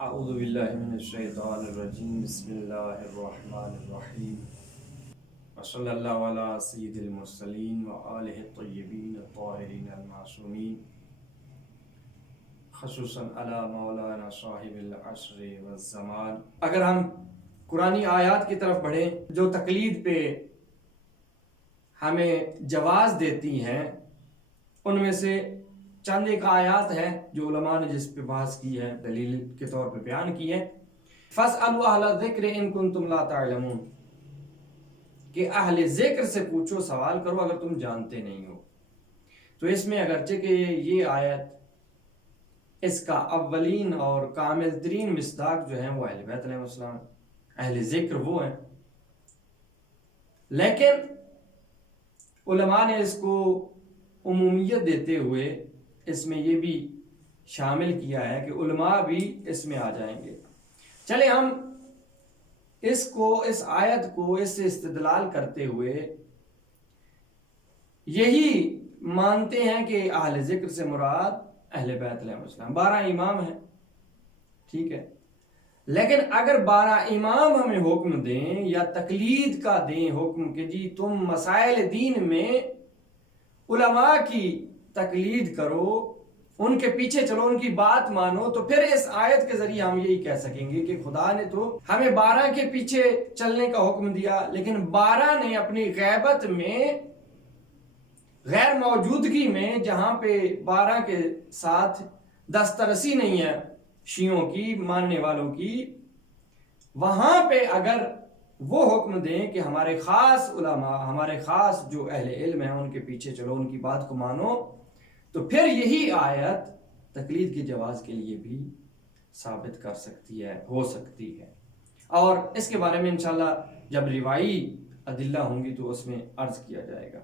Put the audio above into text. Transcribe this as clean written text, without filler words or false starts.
اعوذ باللہ من الشیطان الرجیم بسم اللہ الرحمن الرحیم وصلی اللہ علی سید المرسلین وآلہ الطیبین الطاہرین المعصومین خصوصاً علی مولانا صاحب العصر والزمان۔ اگر ہم قرآنی آیات کی طرف بڑھیں جو تقلید پہ ہمیں جواز دیتی ہیں، ان میں سے چند ایک آیات ہیں جو علماء نے جس پہ بحث کی ہے، دلیل کے طور پہ بیان کی ہے۔ فَاسْأَلُوا أَهْلَ الذِّكْرِ إِن كُنتُمْ لَا تَعْلَمُونَ، کہ اہل ذکر سے پوچھو، سوال کرو اگر تم جانتے نہیں ہو۔ تو اس میں اگرچہ کہ یہ آیت اس کا اولین اور کامل ترین مصداق جو ہیں وہ اہل بیت علیہ السلام، اہل ذکر وہ ہیں، لیکن علماء نے اس کو عمومیت دیتے ہوئے اس میں یہ بھی شامل کیا ہے کہ علماء بھی اس میں آ جائیں گے۔ چلیں ہم اس آیت کو اس سے استدلال کرتے ہوئے یہی مانتے ہیں کہ اہل ذکر سے مراد اہل بیت علیہ السلام 12 امام ہیں، ٹھیک ہے۔ لیکن اگر 12 امام ہمیں حکم دیں یا تقلید کا دیں حکم کہ جی تم مسائل دین میں علماء کی تقلید کرو، ان کے پیچھے چلو، ان کی بات مانو، تو پھر اس آیت کے ذریعے ہم یہی کہہ سکیں گے کہ خدا نے تو ہمیں 12 کے پیچھے چلنے کا حکم دیا، لیکن 12 نے اپنی غیبت میں، غیر موجودگی میں، جہاں پہ 12 کے ساتھ دسترسی نہیں ہے شیعوں کی، ماننے والوں کی، وہاں پہ اگر وہ حکم دیں کہ ہمارے خاص علماء، ہمارے خاص جو اہل علم ہیں ان کے پیچھے چلو، ان کی بات کو مانو، تو پھر یہی آیت تقلید کے جواز کے لیے بھی ثابت کر سکتی ہے، ہو سکتی ہے۔ اور اس کے بارے میں انشاءاللہ جب روائی ادلہ ہوں گی تو اس میں عرض کیا جائے گا۔